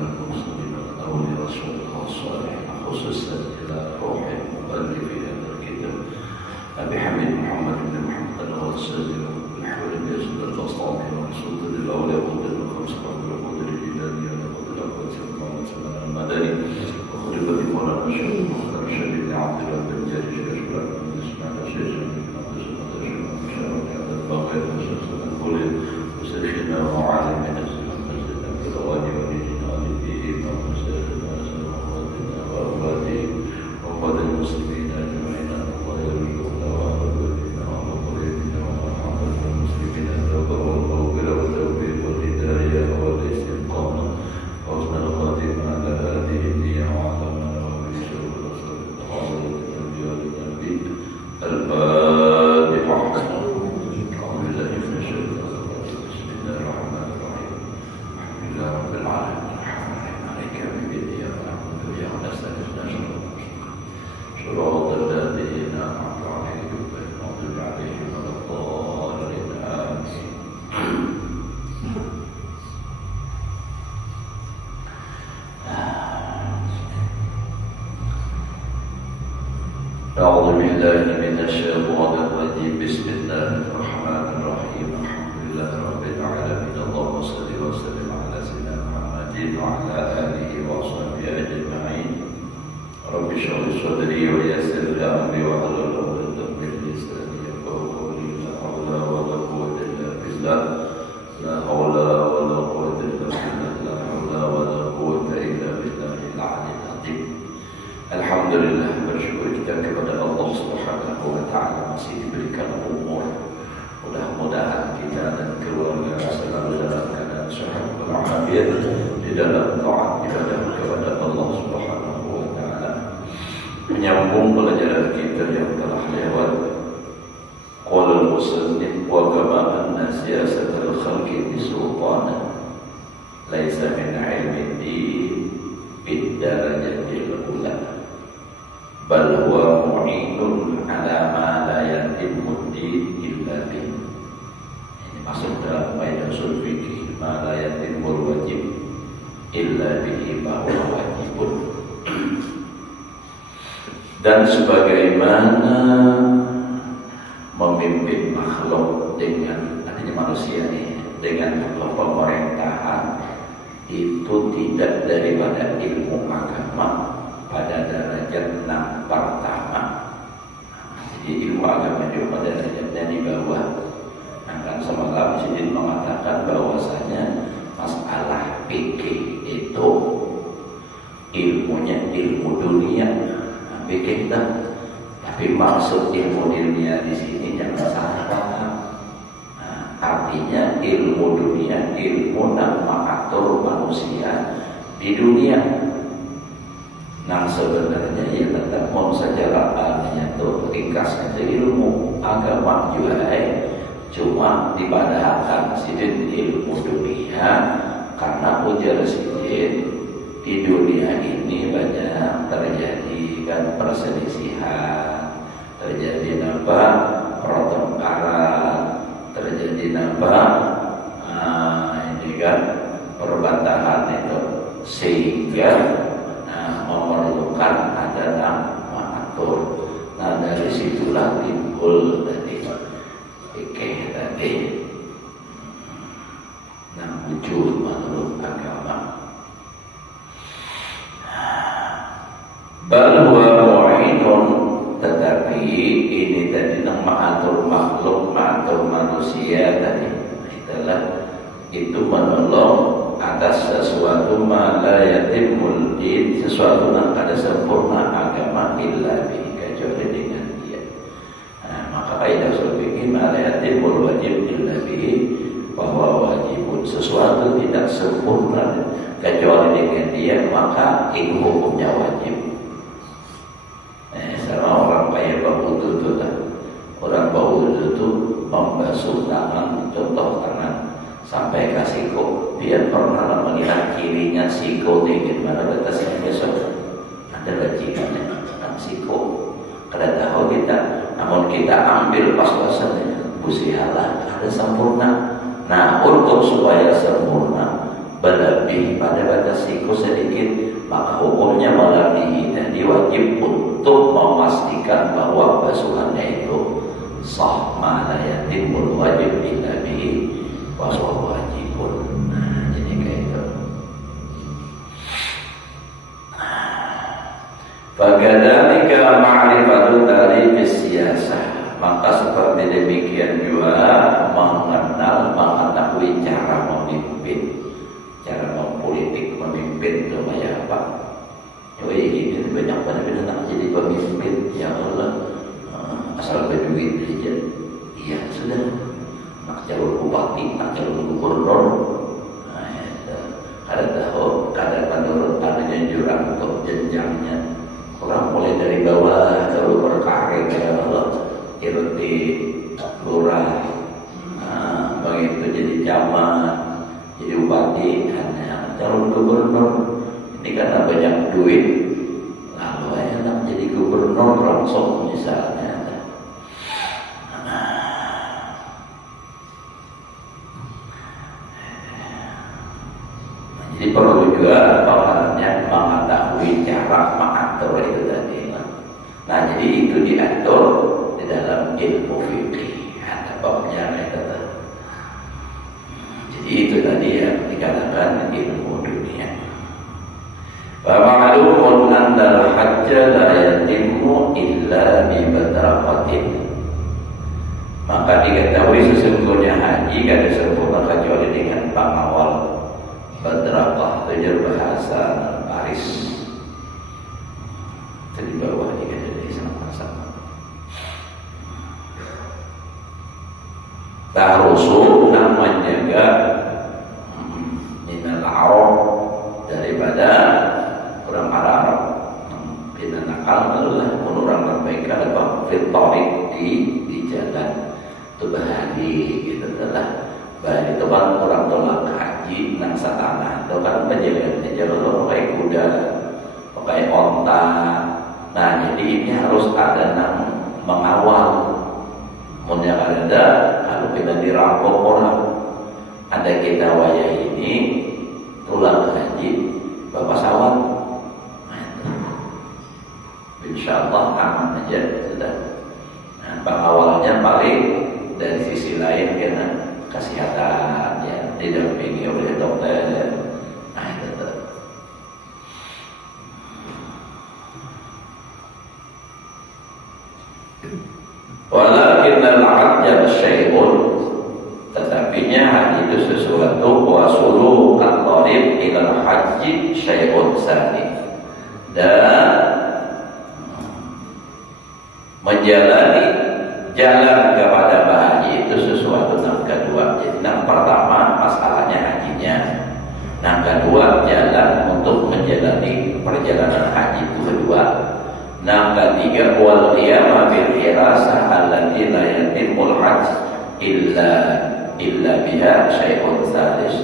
والمرسلين والأولياء والشهداء والصالحين خصوصا إلى روح المؤلف هذا الكتاب أبي حميد محمد بن محمد الغسالي والحول يزيد القسطاني والمسعود للأولياء والقدر الخمس قبل القدر الإلهي والقدر القدس المدني وخلف بمولانا الشيخ مختار الشريف عبد الله بن جريج الأشبال من اسماعيل الشيخ من قدس القدس المشارك على الباقي والشيخ الكلي وسيدنا وعالمنا سيدنا الكرواني ولينا والديه ومسائلنا وأولادنا وأولادهم وأولاد المسلمين أجمعين الله يرزقنا وأولادنا وأولادنا وأولاد المسلمين التوبة والمغفرة والتوفيق والهداية والاستقامة وحسن الخاتمة على هذه الدنيا وعلى ما نوى شر الرسول وعلى الأنبياء والنبي الفاتحة. أعوذ بالله من الشيطان الرجيم بسم الله الرحمن الرحيم الحمد لله رب العالمين الرحمن الرحيم مالك يوم الدين إياك نعبد وإياك نستعين صراط الذين أنعمت عليهم غير المغضوب عليهم ولا الضالين آمين. أعوذ بالله من الشيطان الرجيم بسم الله الرحمن الرحيم الحمد لله رب العالمين اللهم صل وسلم على سيدنا محمد وعلى آله وصحبه أجمعين. رب اشرح لي صدري ويسر لي أمري واحلل عقدة من لساني يفقهوا قولي لا حول ولا قوة إلا بالله لا حول ولا قوة إلا بالله لا حول ولا قوة إلا بالله العلي العظيم. Alhamdulillah, bersyukur kita kepada Allah Subhanahu wa Ta'ala masih diberikan umur. Mudah-mudahan kita dan keluarga selalu dalam keadaan sehat walafiat di dalam taat ibadah kepada Allah Subhanahu wa Ta'ala. Menyambung pelajaran kita yang telah lewat. Qala al-musannif wa kama anna siyasatal khalqi bisultana laisa min ilmi din bid-darajatil ula bal huwa mu'inun ala ma la yatimmu din illa bih. Ini masuk dalam kaidah usul fikih, ma la yatimmu wajib illa bihi bahwa wajibun. Dan sebagaimana memimpin makhluk dengan artinya manusia ini dengan pemerintahan itu tidak daripada ilmu agama pada derajat 6 pertama. Jadi ilmu agama itu pada derajatnya di bawah. Akan semalam Sidin mengatakan bahwasanya masalah fikih itu ilmunya ilmu dunia, fikih dah. Tapi maksud ilmu dunia di sini jangan salah paham. Artinya ilmu dunia, ilmu yang mengatur manusia di dunia. Nah sebenarnya ya tetap mau sejarah artinya itu ringkas itu ilmu agama juga cuma dipadahkan sidin ilmu dunia karena ujar sidin di dunia ini banyak terjadi kan perselisihan, terjadi pertengkaran, terjadi ini kan perbantahan itu sehingga memerlukan ada mengatur. Nah dari situlah timbul tadi fikih tadi. Nah wujud menurut agama. Bal huwa mu'inun, tetapi ini tadi yang mengatur makhluk, mengatur manusia tadi. Itulah itu menolong atas sesuatu ma la yatimul din, sesuatu yang ada sempurna agama illa bihi, kecuali dengan dia. Maka kaidah usul fikih ma la yatimul wajib illa bihi, bahwa wajibun sesuatu tidak sempurna kecuali dengan dia, maka itu hukumnya wajib. Sama orang kaya berwudu itu lah. Orang berwudu itu membasuh tangan, contoh tangan sampai ke siku. Dia pernah melihat kirinya siku di mana batasnya besok ada rajikannya tentang siku. Kada tahu kita, namun kita ambil pas-pasan busihalah ada sempurna. Nah untuk supaya sempurna berlebih pada batas siku sedikit, maka hukumnya melebihi, dan diwajib untuk memastikan bahwa basuhannya itu sah. Ma'ala yatimul wajib illa bihi wa huwa wajibun. Nah, jadi kayak itu. Fagadzalika ma'rifatu tarikis siyasah, maka seperti demikian juga mengetahui cara memimpin, cara mempolitik, memimpin itu kayak apa. Ini banyak benar-benar nak jadi pemimpin, ya Allah, asal berduit aja. Iya sudah, nak calon bupati, nak calon gubernur, ada tahu kadang menurut adanya jurang untuk jenjangnya. Orang mulai dari bawah terus berkarir, ya Allah, RT, lurah, begitu jadi camat, jadi bupati, hanya calon gubernur. Ini karena banyak duit, lalu enak jadi gubernur langsung misalnya. Jadi perlu juga orangnya mengetahui cara mengatur itu tadi. Nah, jadi itu diatur di dalam ilmu fikih, ada babnya itu. Jadi itu tadi yang dikatakan ilmu dunia. Wa ma'lumun anna al-hajja la yatimmu illa bi badraqatin. Maka diketahui sesungguhnya haji tidak sempurna kecuali dengan pengawal. Badraqah itu bahasa Paris. Itu di bawah jika jadi sama-sama. Tarusu namanya juga minal Arab, daripada orang Arab. Bina nakal adalah orang perbaikan apa fitorik di jalan itu bahari gitu adalah. Bahari itu kan orang tolak haji nang satana itu kan penjagaan jalan pakai kuda, pakai onta. Nah, jadi ini harus ada nang mengawal. Munya ada kalau kita dirampok orang, ada kita wayah ini tulang haji bapak sawat. Insya Allah aman aja sudah. Nah, pengawalnya paling dari sisi lain kena kesehatan, ya, didampingi oleh dokter. Nah, itu. Walakin al-'ajab syai'un, tetapinya haji itu sesuatu, wasulu at-tariq ila haji syai'un sani, dan menjalani jalan kepada haji itu sesuatu yang kedua. Jadi yang pertama masalahnya hajinya, yang kedua jalan untuk menjalani perjalanan haji itu kedua. Yang ketiga wal qiyam bil hirasah allati la yatimul hajj illa biha syai'un salis.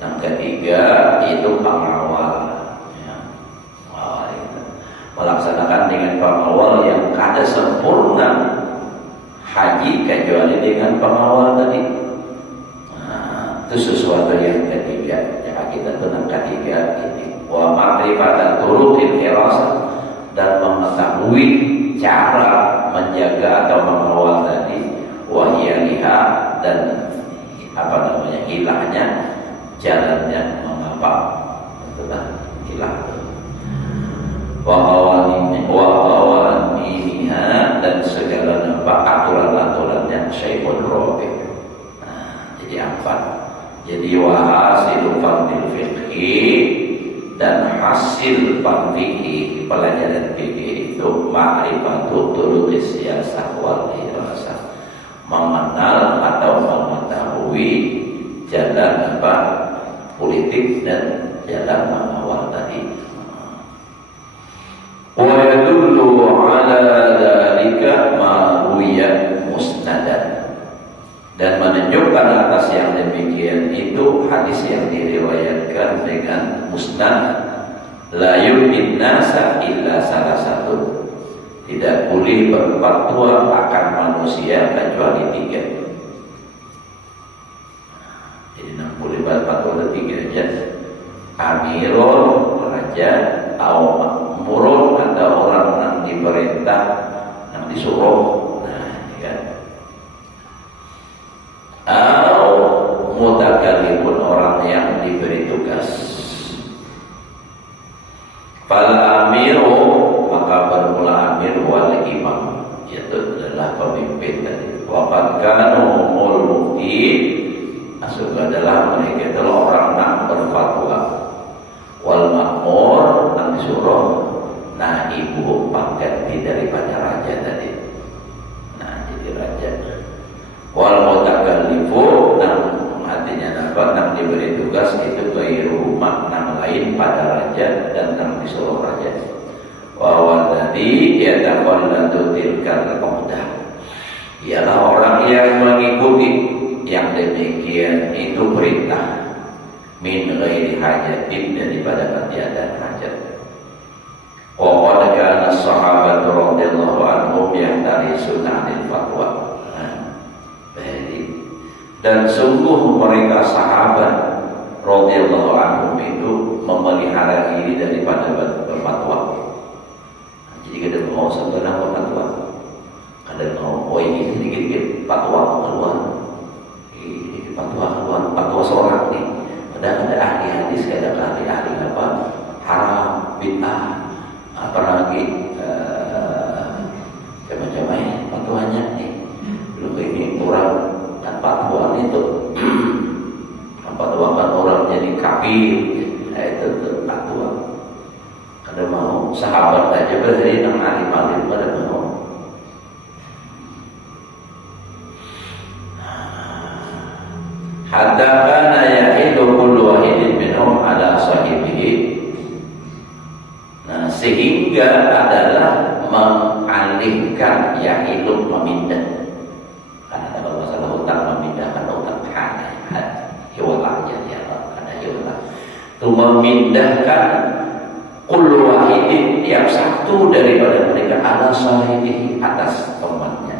Yang ketiga itu pengawal, ya. Melaksanakan dengan pengawal yang kada sempurna haji kecuali dengan pengawal tadi. Nah, itu sesuatu yang ketiga. Ya, kita itu yang ketiga ini. Wa ma'rifatan turuqil hirasah, dan mengetahui cara menjaga atau mengawal tadi. Wahyaliha, dan apa namanya hilangnya jalannya mengapa, itulah hilang. Wahawaliniha, dan segala aturan-aturannya syai'un rabi. Nah, jadi apa? Jadi wahasilu fardil fiqhi, dan hasil fikih, pelajaran fikih itu ma'rifatu turuqis siyasah wal hirasah, mengenal atau mengetahui jalan apa politik dan jalan mengawal tadi. Wa yadullu ala dzalika ma ruwiya musnadan, dan menunjukkan atas yang demikian itu hadis yang diriwayatkan dengan musnad. La yumkin nasa illa salah satu, tidak boleh berfatwa akan manusia kecuali tiga. Jadi nak boleh berfatwa ada tiga aja. amirul raja atau makmurun atau orang yang diperintah yang disuruh, ya. Atau mutakallimun orang yang diberi tugas. Fal amiru, maka bermula amir wal imam, yaitu adalah pemimpin tadi. Waqad kanu humul mufti, masuk adalah mereka adalah orang yang berfatwa. Wal makmur, yang disuruh naibu, pengganti daripada raja tadi. Nah, jadi raja. Wal mutakallifu, artinya apa? Yang diberi tugas itu ghairu, makna lain pada raja dan yang disuruh raja. Wa walladzi yataqalladu tilkal qaudah, ialah orang yang mengikuti yang demikian itu perintah min ghairi hajatin, daripada tiada hajat. Wa qad kana sahabatu radhiyallahu anhum yahtarisuna 'anil fatwa. Dan sungguh mereka sahabat radhiyallahu anhum itu memelihara diri daripada berfatwa. Jadi kita mau sebenarnya berfatwa, kadang mau ini sedikit fatwa keluar, fatwa seorang nih. Kadang ada ahli hadis, kadang ahli apa haram, bid'ah, apalagi macam-macam fatwanya nih. Belum ini kurang. Fatwa itu fatwakan orang jadi kafir, itu fatwa. Kada mau sahabat aja berdiri nang alim-alim kada mau. Hatta kana yahilu kullu wahidin minhum ala sahibihi. Nah, sehingga adalah mengalihkan yahilu, memindah. Masalah utang, memindahkan utang hiwalah, jadi apa? Ada hiwalah itu memindahkan kullu wahidin, yang satu daripada mereka ala sahibihi, atas temannya.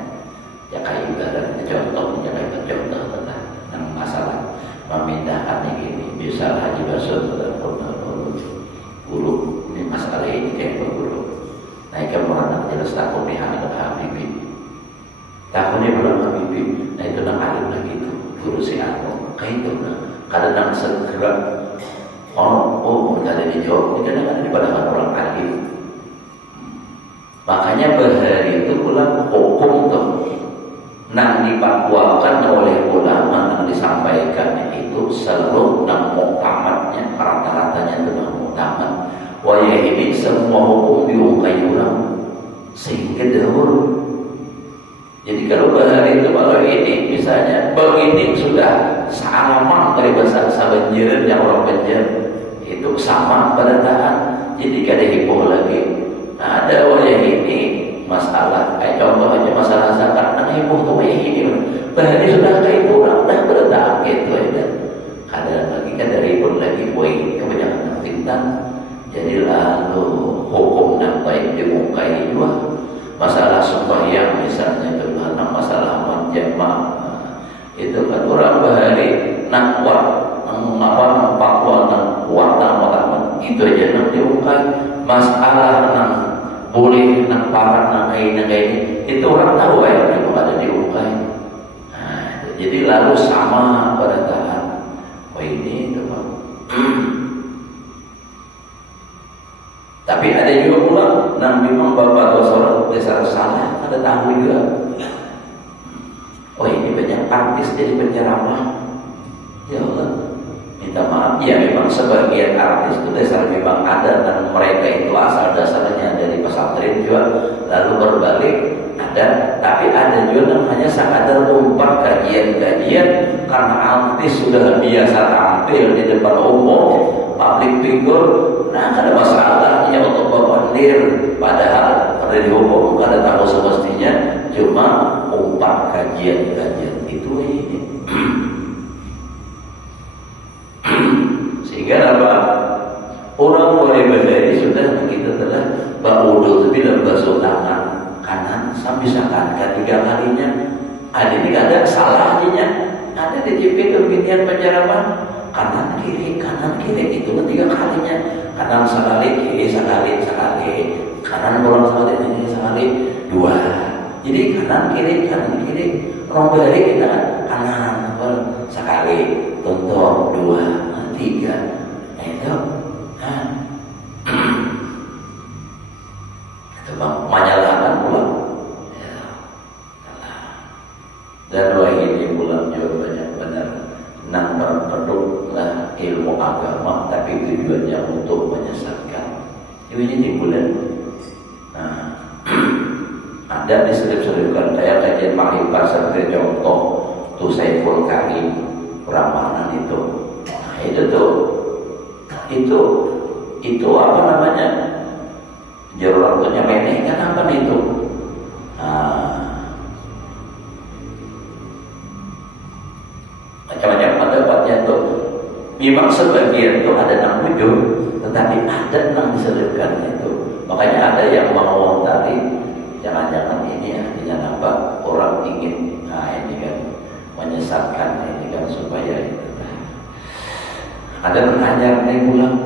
Ya kayak ibaratnya contohnya, kayak contoh tentang masalah memindahkan ini. Bisa Haji Basur guru ini masalah ini kayak berguru naikkan orang jelas takut dihamil Habibie, takutnya belum Habibie. Nah itu nak alim lagi itu guru si Anwar kayak itu. Kadang segera ada dijawab, kadang-kadang dibalakan orang alim. Makanya berhari itu pulang hukum tuh nang dipakwakan oleh ulama, nang disampaikan itu selalu nang muktamadnya, rata-ratanya itu nang muktamad. Wah ini semua hukum diungkai orang sehingga dahulu. Jadi kalau bahari itu kalau ini misalnya begini sudah sama dari bahasa banjiran yang orang Banjar itu sama pada tahan. Jadi kada heboh lagi. Nah, ada wayah ini masalah kayak contoh aja masalah zakat, nah heboh tuh wayah ini. Bahari sudah kayak itu orang dah bertahan gitu aja. Ada lagi kada ribut lagi wayah kebanyakan tintan. Jadi lalu hukum dan baik dimukai juga. Masalah sembahyang misalnya itu masalah menjamak, itu kan orang bahari nak kuat, nak kuat, nak itu aja nak diungkai. Masalah nak boleh nak parat nak ini itu orang tahu ya kalau ada diungkai. Nah, jadi lalu sama pada tahan. Oh ini itu Pak. Tapi ada juga pula nang memang bapak atau seorang besar salah, ada tahu juga. Oh ini banyak artis jadi penceramah. Ya Allah, minta maaf. Ya memang sebagian artis itu dasar memang ada dan mereka itu asal dasarnya dari pesantren juga, lalu berbalik ada. Tapi ada juga yang hanya sekadar umpat kajian-kajian karena artis sudah biasa tampil di depan umum, public figure. Nah, ada masalahnya untuk berpandir, padahal dari hukum kada tahu semestinya, cuma umpat kajian-kajian itu ini. Sehingga apa? Orang boleh berdiri sudah kita telah baudo sebelum basuh tangan kanan sampai misalkan ketiga kalinya. Ada ini ada salahnya, ada di CP kebinian penceraman. kanan kiri itu ketiga kalinya, kanan sekali, kiri sekali, kanan bolong sekali, ini sekali, dua. Jadi kanan kiri, orang beri kita kanan sekali, contoh dua, tiga, itu, itu bang, menyalahkan pula. Dan wah ini bulan jawabannya benar. Nang berproduklah ilmu agama, tapi tujuannya untuk menyesatkan. Ini di bulan. Nah, ada diselip-selipkan kayak kajian makrifat seperti contoh tuh Saiful Karim Prambanan itu. Nah, itu apa namanya? Jalur waktunya pendek kan apa itu? Macam-macam pendapatnya tuh. Memang sebagian tuh ada nang ujung, tetapi ada nang diselipkan itu. Makanya ada yang mau tadi, jangan-jangan ini artinya nampak orang ingin, ini kan menyesatkan ini kan supaya itu. Ada mengajar nih pulang,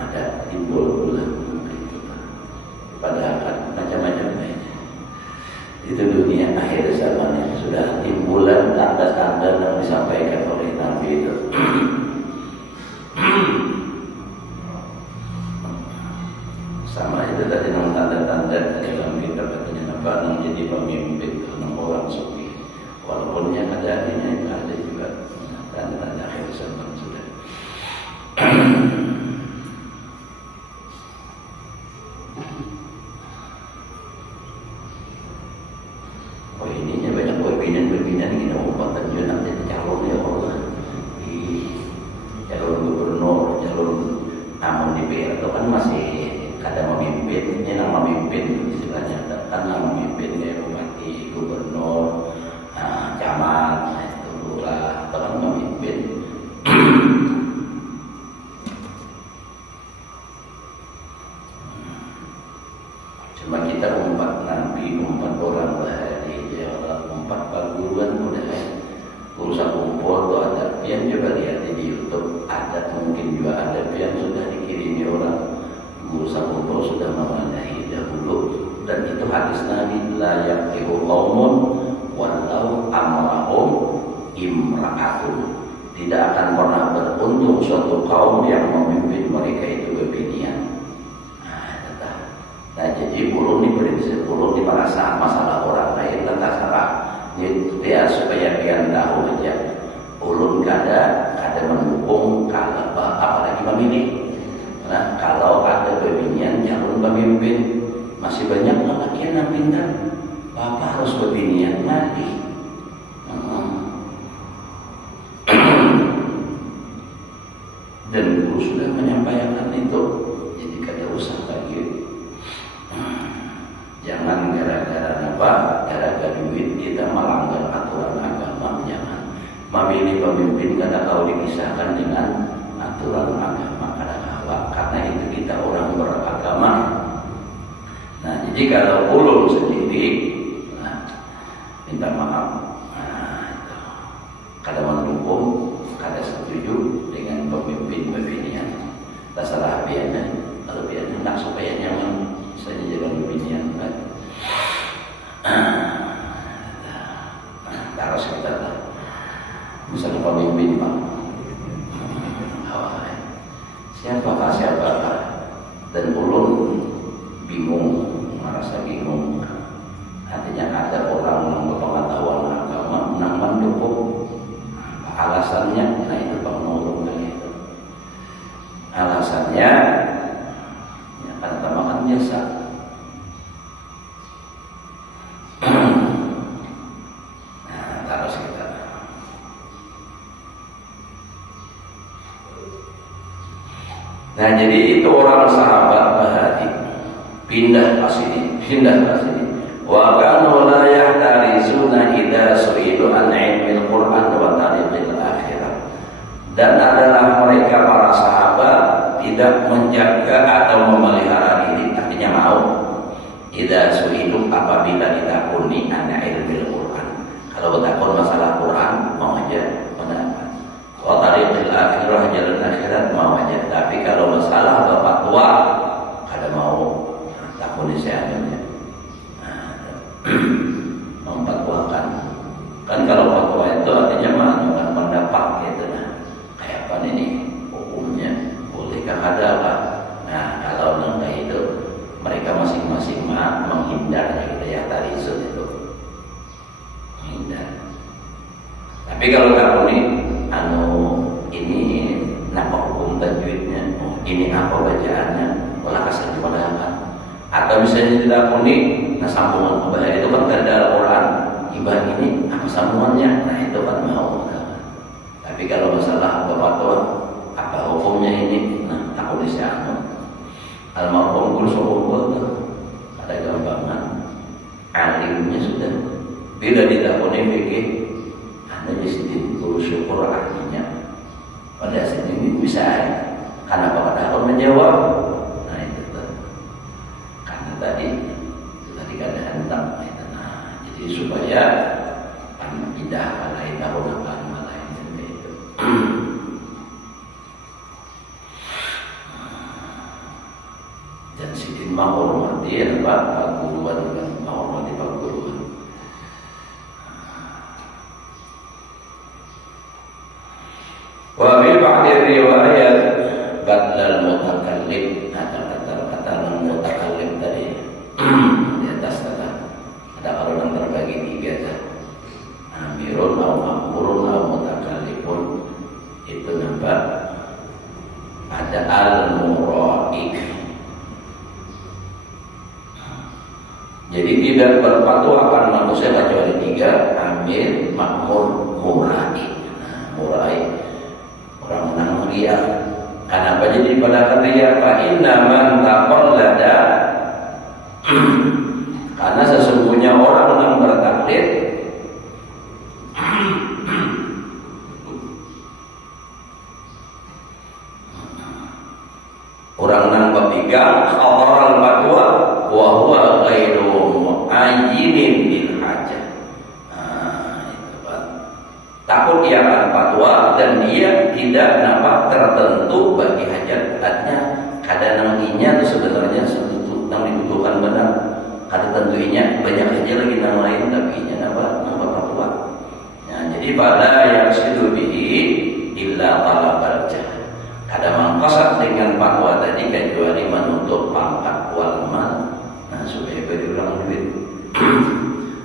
ada timbul pulang, padahal kan macam-macam aja. Itu dunia akhir zaman yang sudah timbulan tanda-tanda yang disampaikan oleh Nabi itu. Sama itu tadi nama tanda-tanda dalam kitab katanya nampak menjadi pemimpin enam orang sufi. Walaupun yang ada ini ada juga tanda-tanda akhir zaman sudah. Ininya banyak pimpinan ini umat dan nanti calon ya Allah, calon gubernur, calon namun DPR itu kan masih ada memimpin, ini nama memimpin istilahnya, kan nama memimpin ya bupati, gubernur, camat, itu lurah, itu kan memimpin. Cuma kita umat Nabi, umat orang bahari, umat perguruan udah urusan kumpul tuh ada pian, coba lihat di YouTube, ada mungkin juga ada pian sudah dikirimi orang urusan kumpul sudah memadai dahulu, dan itu hadis Nabi la yaqihu qaumun walau amrahum imra'atun, tidak akan pernah beruntung suatu kaum yang memimpin mereka itu bebinian. Nah, jadi ulun di prinsip ulun di merasa masalah orang lain tentang salah dia supaya pian tahu aja ulun kada mendukung kalau apalagi memilih. Nah, kalau ada pemilihan calon pemimpin masih banyak lelaki yang pintar, bapak harus pemilihan mati. Dan guru sudah menyampaikan itu, jadi kada usah lagi. Jangan gara-gara apa? Gara-gara duit kita melanggar aturan agama. Jangan memilih pemimpin karena kau dipisahkan dengan aturan agama karena itu kita orang beragama. Nah, jadi kalau ulun sendiri, minta maaf, kada mendukung, kada setuju dengan pemimpin-pemimpinnya. Terserah biarnya, kalau biarnya nak supaya nyaman. Saya jalan opinian kan. Taruh sekitar lah. Misalnya pemimpin Pak. Siapakah dan ulun bingung, merasa bingung. Artinya ada orang yang berpengetahuan agama yang mendukung. Alasannya, nah itu Pak Nurul itu. Alasannya karena makan biasa. Nah, taruh sekitar. Nah, jadi itu orang sahabat berhati pindah ke sini. Wa kanu la yahtarizuna idza su'ilu an ilmil Qur'an wa tariqil akhirah. Dan adalah mereka para sahabat tidak menjaga atau memelihara diri, artinya mau idza su'ilu apabila ditakuni an ilmil Qur'an. Kalau bertakun masalah Quran mau aja pendapat. wa tariqil akhirah, jalan akhirat mau aja. Tapi kalau masalah bapak tua kada mau, takut disayangnya. Memfatwakan. Kan kalau fatwa itu artinya menentukan pendapat gitu. Nah, kayak apa ini hukumnya? Bolehkah ada apa? Nah, kalau nengah itu mereka masing-masing menghindar gitu ya, tarisut itu menghindar. Tapi kalau kamu nih ini apa hukum tajwidnya, ini apa bacaannya, malah kasih kepada atau misalnya tidak unik, nah sambungan ibadah itu kan ada Al-Quran, ibadah ini apa sambungannya, nah itu kan mau. Tapi kalau masalah fatwa apa hukumnya ini, nah aku disiapkan almarhum Kulsum ada gambaran alimnya sudah bila ditakoni fikih anda mesti bersyukur ahlinya pada saat ini bisa karena pada aku menjawab. Nah itu tuh karena tadi kada hendak, nah jadi supaya pindah lain aku lain itu. Dan sidin menghormati Pak Guruan dengan menghormati Pak Guruan. Wa fi ba'di riwayat badal mutakallim, ada kata mutakallim tadi di atas ada kalau yang terbagi tiga dah. Amirun atau makmurun atau mutakallimun itu nampak ada al-mura'i. Jadi tidak berpatuh akan manusia kecuali tiga, amir, makmur, murai. Nah, murai orang menang ria. Kenapa jadi pada ria? Fa inna man taqallada, karena sesungguhnya orang yang bertaklid orang yang berpegang khabar al-fatwa wa huwa ghairu mu'ayyinin bil hajah. Nah, itu kan. Takut dia akan fatwa dan dia tidak nampak tertentu bagi hajat. Artinya kadang nanginya itu sebenarnya yang dibutuhkan benar. Kada tentunya banyak aja lagi yang lain tapi nya nampak fatwa. Nah, jadi pada yang situ bihi illa talabal jah. Kada mangkosat dengan fatwa tadi kecuali menuntut pangkat wal mal. Nah, supaya berulang duit.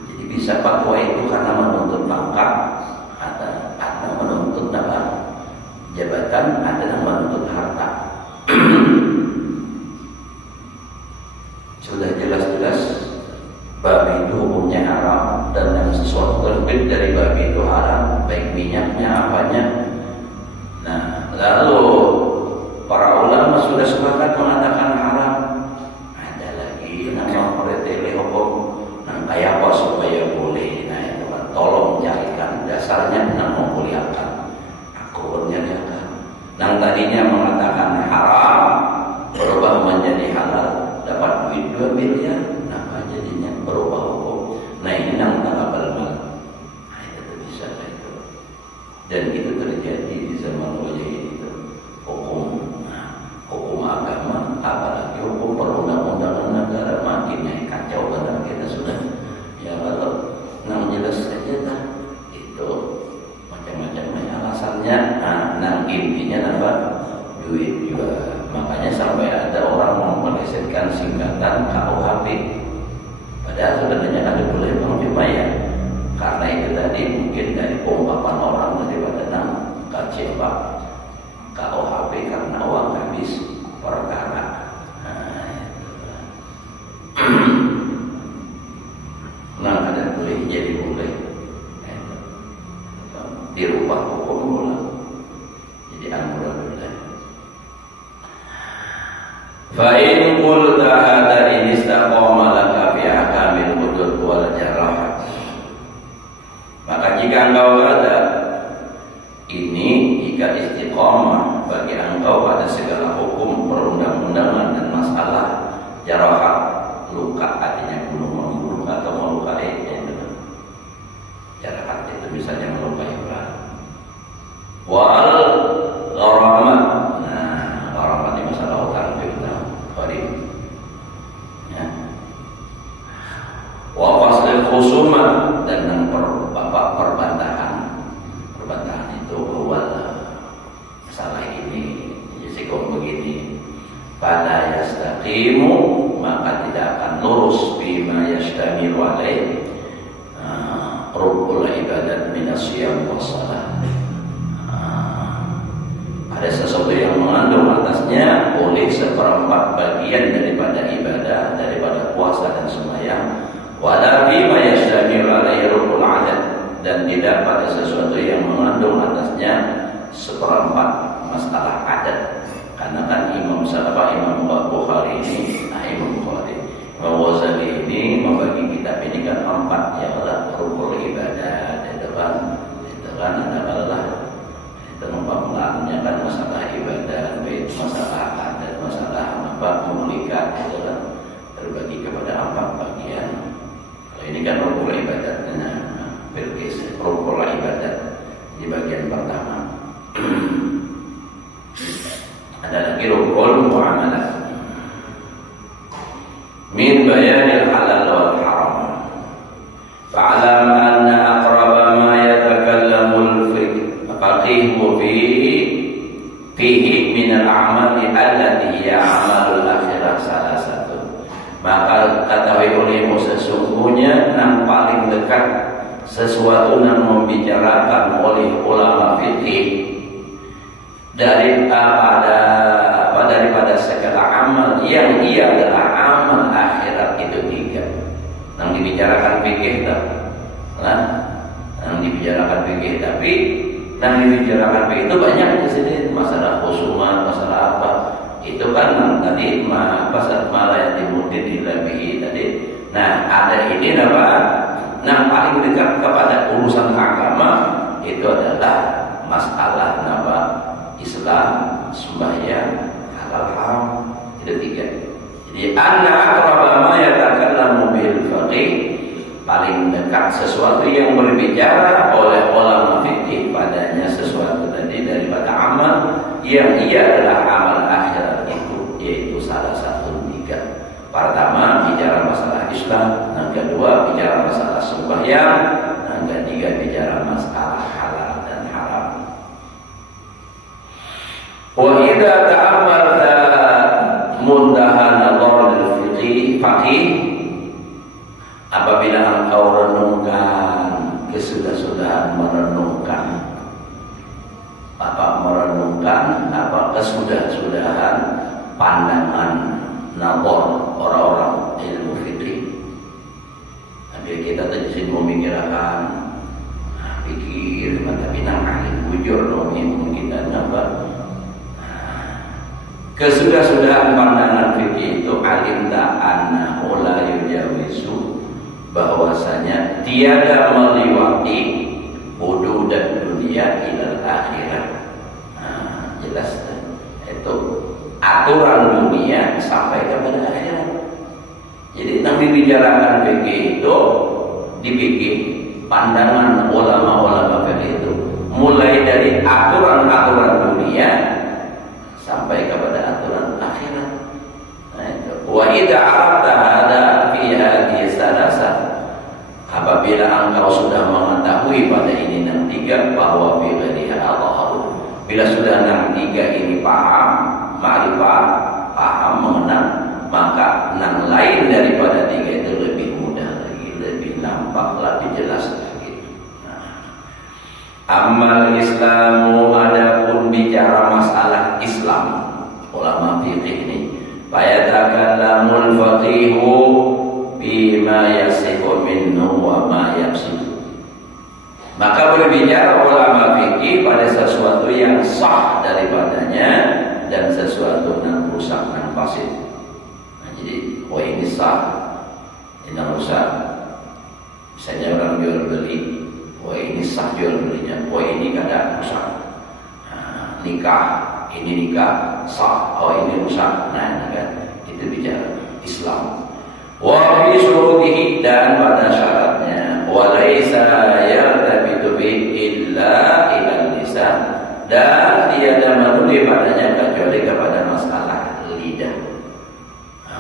Jadi bisa fatwa itu karena menuntut pangkat, ada menuntut jabatan, ada yang menuntut harta. Sudah jelas-jelas babi itu hukumnya haram, dan yang sesuatu terbit dari babi itu haram, baik minyaknya apanya. Nah, lalu para ulama sudah sepakat mengatakan haram. Ada lagi nama pretele hukum nang kaya apa supaya boleh. Nah itu kan tolong carikan dasarnya nang memuliakan. Aku menyediakan. Nang tadinya mengatakan haram berubah menjadi halal, dapat duit 2 miliar. Nah jadinya berubah hukum. Nah ini nang talabal mal. Nah itu bisa itu. Dan itu terjadi di zaman wajah itu. Hukum agama, apalagi hukum perundang-undangan negara makin kacau benar kita sudah. Ya kalau nang jelas saja dah itu macam-macam alasannya. Nang intinya apa? Duit juga. Makanya sampai ada orang melesetkan singkatan KUHP. Padahal sebenarnya ada boleh cuma ya. Karena itu tadi mungkin dari ungkapan orang daripada nang kecewa KUHP karena uang habis perkara. Nah ada boleh jadi boleh dirubah hukum bola jadi alhamdulillah. Fa in qulta hadza in istaqama laka fi ahkamil hudud wal jarahat, maka jika engkau ada ini, jika istiqamah bagi engkau pada segala hukum perundang-undangan dan masalah jarahat, luka artinya bunuh atau melukai. Jarahat itu misalnya melukai orang. Wal fala yastaqimu, maka tidak akan lurus bima yastamilu alaih rukul ibadat minasyiyam wassalah. Ada sesuatu yang mengandung atasnya oleh seperempat bagian daripada ibadah, daripada puasa dan sembahyang. Wala bima yastamilu alaihi rukul adat, dan tidak pada sesuatu yang mengandung atasnya seperempat masalah adat. Karena kan Imam Bukhari ini, Imam Ghazali ini membagi kitab ini kan 4, ya adalah rukul ibadah, itu kan adalah itu pemulaannya kan masalah ibadah, masalah adat, masalah memulihkan, itu kan terbagi kepada 4 bagian. Kalau ini kan rukul ibadatnya, rukul ibadat di bagian pertama. Ada lagi rukul muamalah min bayanil halal wal haram. Fa'alam anna aqraba ma yatakallamul faqih fihi min al-a'mali allati hiya amalul akhirah salah satu. Maka ketahui olehmu sesungguhnya yang paling dekat sesuatu yang membicarakan oleh ulama fikih daripada segala amal yang ia adalah amal akhirat itu 3. Yang dibicarakan fikih yang dibicarakan fikih, tapi yang dibicarakan fikih itu banyak di sini, masalah khusumat, masalah apa. Itu kan tadi pasal malah dimudin lebih tadi. Nah, ada ini apa? Yang paling dekat kepada urusan agama itu adalah masalah apa? Islam, sembahyang, halal haram, itu 3. Jadi anna aqraba ma yatakallamu bil faqih, paling dekat sesuatu yang berbicara oleh ulama fikih padanya sesuatu tadi daripada amal yang ia adalah amal akhirat itu, yaitu salah satu 3. Pertama bicara masalah Islam, yang kedua bicara masalah sembahyang, yang ketiga bicara masalah halal dan haram. Wa idza ta'ammalta muntaha nadharul faqih, apabila engkau renungkan kesudah-sudahan merenungkan kesudah-sudahan pandangan nazar orang-orang ilmu fikih. Tapi kita tadi memikirkan pikir tapi nang ahli bujur dong ini kita nampak. Kesudah-sudahan pandangan fikih itu alimta annahu la yujawizu, bahwasanya tiada meliwati hudud dan dunia ilal akhirat. Jelas itu aturan dunia sampai kepada akhirat. Jadi yang dibicarakan fikih itu dipikir pandangan ulama-ulama fikih itu mulai dari aturan-aturan dunia sampai kepada aturan akhirat. Wa idza arafta hada fi hadhihi salasah, apabila engkau sudah mengetahui pada ini yang 3 bahwa fi ghaliha Allah, bila sudah yang 3 ini paham, ma'rifat, paham, mengenal, maka yang lain daripada 3 itu lebih mudah lagi, lebih nampak, lebih jelas lagi. Amal Islamu, adapun bicara masalah Islam, ulama fikih ini, fayatakallamul faqihu bima yasihu minhu wa ma yafsidu, maka berbicara ulama fikih pada sesuatu yang sah daripadanya dan sesuatu yang rusak dan fasid. Jadi ini sah, ini rusak. Misalnya orang jual beli, ini sah jual belinya, ini kadang rusak. Nikah, ini nikah sah, ini rusak. Nah, ini kan itu bicara Islam. Wa fi syurutihi, dan pada syaratnya, wa laisa yartabitu bi illa ila lisan, dan tiada menurut padanya kecuali kepada masalah lidah.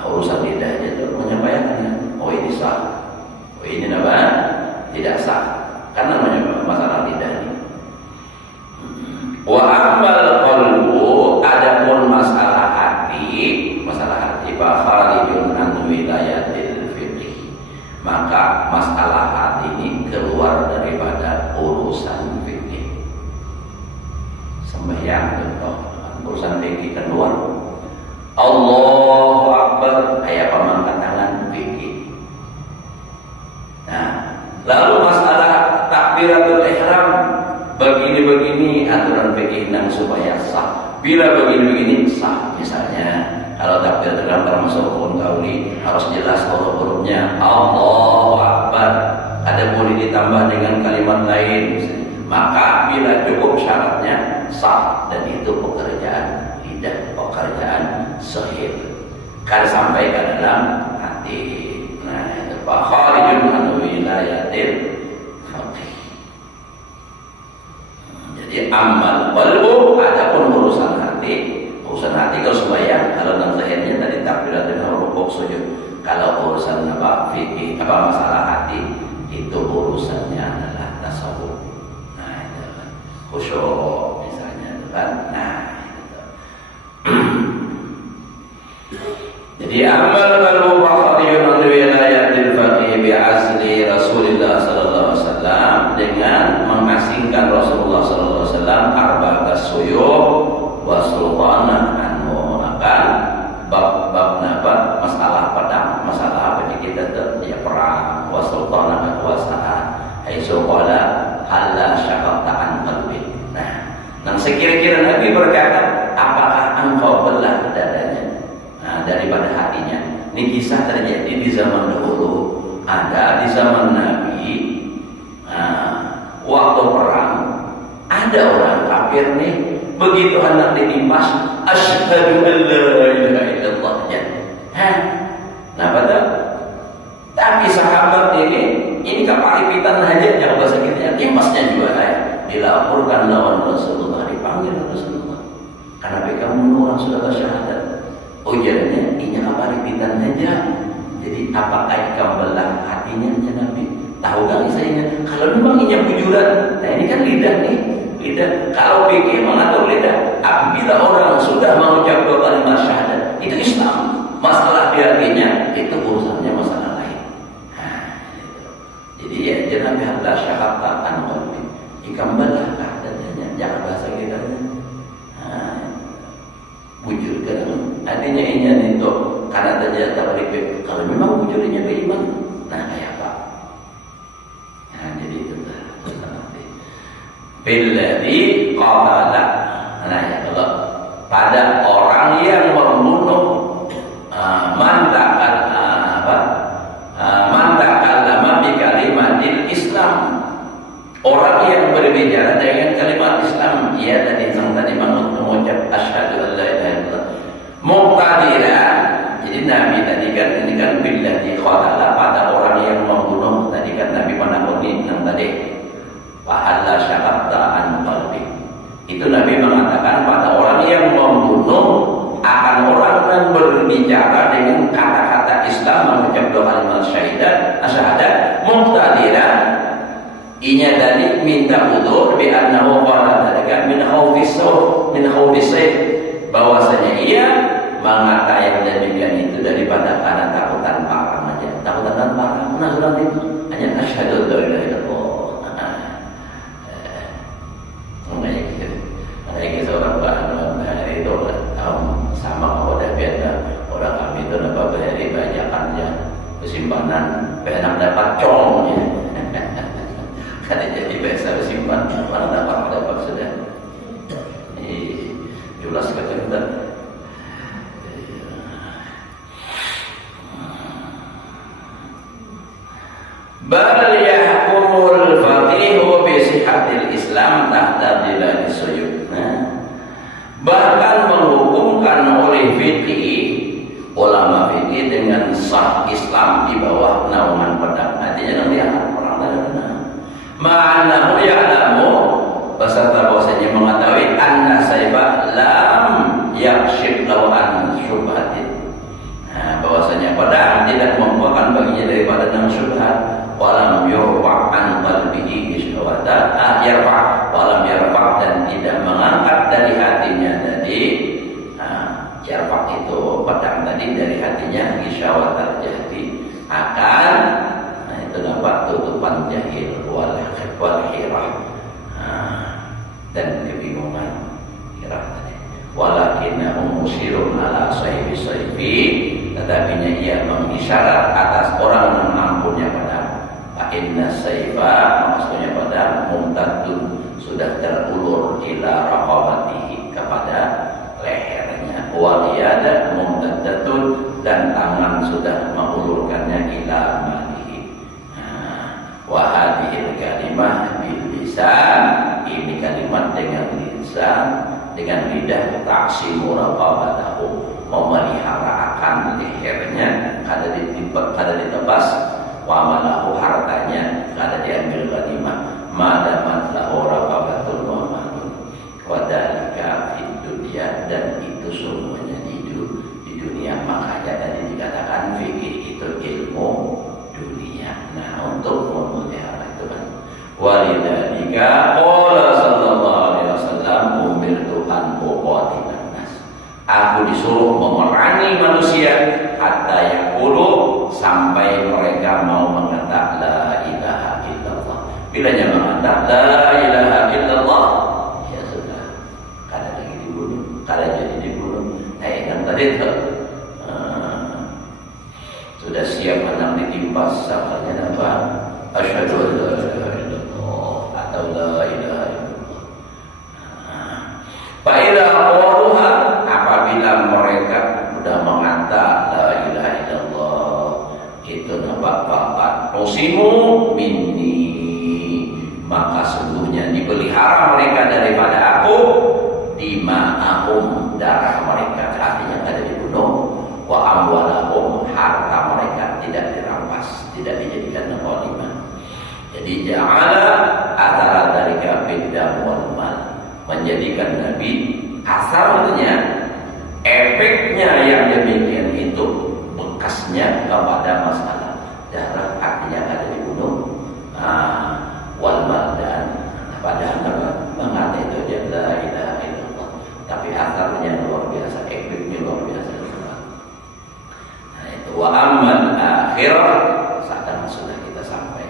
Urusan lidahnya itu menyampaikannya, ini sah, ini apa? Tidak sah, karena masalah lidah ini. Wa amal qalbu, adapun masalah hati, maka masalah hati ini keluar daripada urusan fikih. Sembahyang contoh, urusan fikih keluar. Allahu Akbar, kayak pemangkat tangan fikih. Nah, lalu masalah takbiratul ihram, begini-begini aturan fikih nang supaya sah. Bila begini-begini sah, misalnya kalau takbiratul ihram termasuk rukun qauli harus jelas huruf-hurufnya. Allahu Akbar, ada boleh ditambah dengan kalimat lain misalnya. Maka bila cukup syaratnya sah, dan itu pekerjaan lidah, pekerjaan sahih, kan sampai ke dalam hati. Nah, itu fakharijun an wilayatil faqih. Jadi amal qalbu, adapun urusan hati kalau sembahyang, kalau dalam zahirnya tadi takbiratul ihram, rukuk, sujud. Kalau urusan fikih masalah hati, itu urusannya adalah tasawuf. Nah, itu kan khusyuk misalnya, itu kan. Nah, itu. Jadi amal qalbu fakharijun an wilayatil faqih bi asli Rasulullah sallallahu alaihi wasallam, dengan mengasingkan Rasulullah sallallahu alaihi wasallam arba'at suyuh wa sultana anhu. Akan bab napa masalah pedang, masalah apa kita ya perang, wa sultana kekuasaan, haitsu qala halla syaqaqta an qalbi. Nah, sekira-kira Nabi berkata, apakah engkau belah dadanya daripada hatinya? Ini kisah terjadi di zaman dahulu. Ada di zaman Nabi, waktu perang, ada orang kafir nih, begitu hendak ditimpas, asyhadu an la ilaha illallah. Nah, betul. Tapi sahabat ini kepalipitan aja, jangan bahasa kita, timpasnya juga dilaporkan lawan Rasulullah, dipanggil Rasulullah. Karena kamu orang sudah bersyahadat. Ujarnya, ini kepalipitan aja. Jadi apakah ikan belah hatinya Nabi? Tahu gak isanya? Kalau memang ini bujuran, nah ini kan lidah nih. Lidah. Kalau fikih mengatur lidah. Apabila orang sudah mengucap dua kalimat syahadat, itu Islam. Masalah di hatinya itu urusannya masalah lain. Jadi ya jangan biarlah syahadat qalbi. Ikan belah dadanya, jangan bahasa kita. Bujur kan? Artinya ini itu karena terjadi tabrib. Kalau memang bujurnya beriman, nah kayak apa? Nah, jadi itu billadzi qatala. Nah, ya Allah, pada orang yang membunuh man takallama bi kalimatil Islam. Orang yang berbicara dengan kalimat Islam, ia tadi mengucap asyhadu an la ilaha illallah muqtadiran. Jadi Nabi tadi kan ini kan billadzi qatala, pada orang yang membunuh. Tadi kan Nabi menakuni yang tadi wa alla syaqaqta an qalbi. Itu Nabi mengatakan pada orang yang membunuh akan orang yang berbicara dengan kata-kata Islam, mengucap dua kalimat syahadat muqtadiran. Inya tadi minta udzur bi annahu qala dzalika min khaufis bahwasanya ia mengata yang demikian itu daripada karena takutan parang aja. Takutan parang mana nanti hanya asyhadu an la ilaha illallah. Kayak seorang bahan itu sama kalau udah biasa orang kami itu dapat bayari bajakannya kesimpanan benar dapat congnya. Karena jadi biasa simpan, mana dapat sudah. Jelas kata. Bal yahkumul faqihu bi sihhatil Islam tahta dilal suyud. Bahkan menghukumkan oleh fikih, ulama fikih dengan sah Islam di bawah naungan pedang. Artinya nanti akan perang benar. Ma'anahu ya'lamu, beserta bahwasanya mengetahui anna sayfa lam yakshif lahu an syubhatin. Nah, bahwasanya pedang tidak membuahkan baginya daripada enam syubhat. Walam yurfa' an qalbihi syahwatan, walam yarfa' dan tidak mengangkat dari hatinya tadi. Yarfa' itu pedang tadi dari hatinya syahwatan, jadi akan nampak tutupan jahil wal hirah dan kebingungan hirah tadi. Walakinnahum musirun ala sayfi, tetapinya ia mengisyarat atas orang yang mampunya pedang. Fa inna sayfa, maksudnya pedang mumtadun, sudah terulur ila raqabatihi, kepada lehernya. Wa iyada mumtaddatun, dan tangan sudah mengulurkannya ila malihi. Wa hadhil kalimah bil lisan, ini kalimat dengan lisan, dengan lidah, taksimu raqabatahu, memelihara akan lehernya, kada ditebas, wa malahu, hartanya kada diambil ghanimah, madamat lahu raqabatun wa malun, wa dalika fid dunya, dan itu semuanya di dunia. Makanya tadi dikatakan fikih itu ilmu dunia. Nah, untuk memelihara itu kan, walidzalika qala sallallahu alaihi wasallam umirtu an uqatilan nas, aku disuruh memerangi manusia hatta yaqulu, sampai mereka mau mengatakan la ilaha illallah. Bilanya mengatakan la ilaha illallah, ya sudah, kada lagi dibunuh, kada jadi dibunuh. Kan tadi itu sudah siap anak ditimpa sabarnya apa? Asyhadu an la ilaha illallah atau la ilaha illallah. Fa idza qaluha, apabila mereka sudah mengatakan la ilaha illallah, itu nampak faqat usimu minni, maka sungguhnya dipelihara mereka daripada aku, dima'ahum, darah mereka artinya kada dibunuh, wa amwalahum, harta mereka tidak dirampas, tidak dijadikan ghanimah. Jadi ja'ala athara dzalika bid'ah wal mal, menjadikan Nabi asalnya, efeknya yang demikian itu bekasnya kepada masalah darah, artinya kada dibunuh, wal mal, dan padahal mengata itu dia la ilaha illallah, tapi asalnya luar biasa, efeknya luar biasa. Nah itu wa ammal akhirah, sekarang sudah kita sampai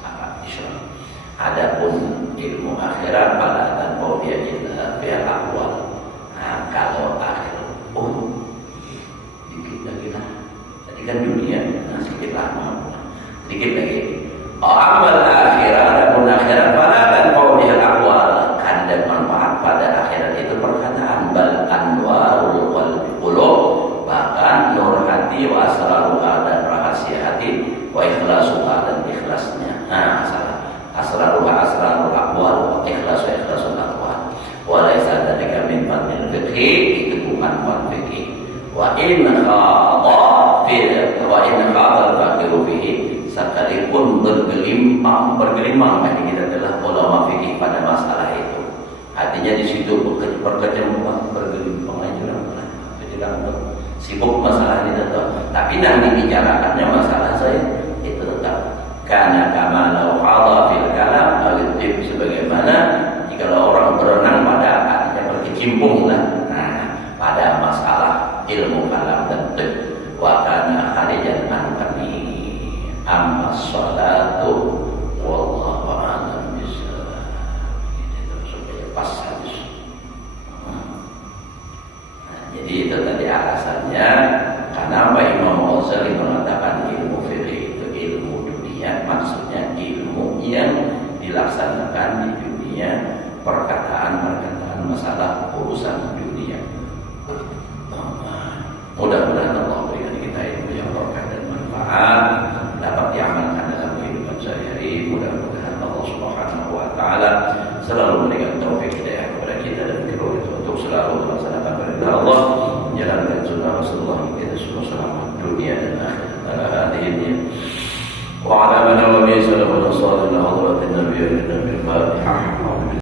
apa Islam. Adapun ilmu akhirat pada dan dia illa biar awal. Nah kalau akhir dikit lagi lah. Tadi kan dunia, nah sedikit lama, sedikit lagi. Amal akhirat, adapun akhirat pada dan dia awal, ada manfaat pada akhirat itu perkataan, bal anwarul qulub, bahkan nur hati, wa asraruha, dan rahasia hati, wa ikhlasuha, dan ikhlasnya. Nah salah, asraruha asrarul aqwal, wa ikhlasul aqwal. Wa laisa dzalika min fadlil fiqhi, itu bukan fadl fikih. Wa in khata al-faqiru fihi, sekalipun bergelimang bagi kita adalah ulama fikih pada masalah itu. Artinya di situ bergelimpang aja lah, sibuk masalah ini tetap. Tapi yang dibicarakannya masalah saya itu tetap. Karena kama lau hadha fil kalam al-tib, sebagaimana jika orang berenang pada, artinya berkecimpung lah, pada masalah ilmu kalam dan tib. Wa kana harijan an kami amma sholatu wallahu a'lam bishawab. Itu supaya pas habis. Jadi itu tadi alasannya kenapa Imam Ghazali mengatakan ilmu fikih itu ilmu dunia, maksudnya ilmu yang dilaksanakan di dunia, perkataan masalah urusan dunia. Mudah-mudahan Allah berikan kita ilmu yang berkah dan manfaat, dapat diamalkan dalam kehidupan sehari-hari. Mudah-mudahan Allah Subhanahu wa taala selalu memberikan taufik hidayah kepada kita dan keluarga untuk selalu melaksanakan perintah Allah, menjalankan sunnah Rasulullah kita semua selamat dunia dan akhirat ini. Wa ala man wa bi sallallahu alaihi wa sallam hadratin nabiyyin bil Fatihah.